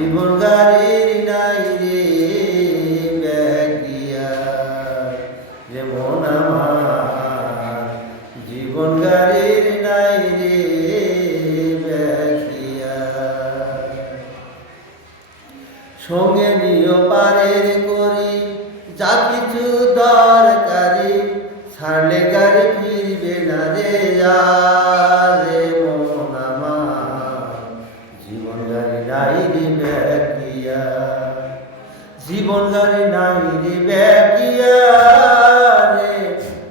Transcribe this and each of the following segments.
জীবন গাড়ির নাই রে ব্যাগিয়া যে মন আমার জীবন গাড়ির নাই রে ব্যাগিয়া সঙ্গে নিয়ে পারের করি যা কিছু দরকারি ছাড়লে গাড়ি ফিরবে না রে রে মন আমার জীবন গাড়ি নাই রে ব্যাগিয়া জীবন গাড়ি নাই রে ব্যাগিয়া রে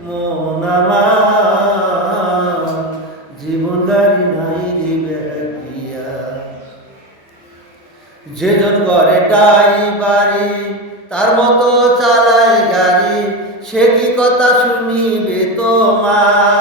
মন আমার জীবন গাড়ি নাই রে ব্যাগিয়া যেজন করে ড্রাইভারি তার মতো চালায় গাড়ি সে কি কথা শুনিবে তোমার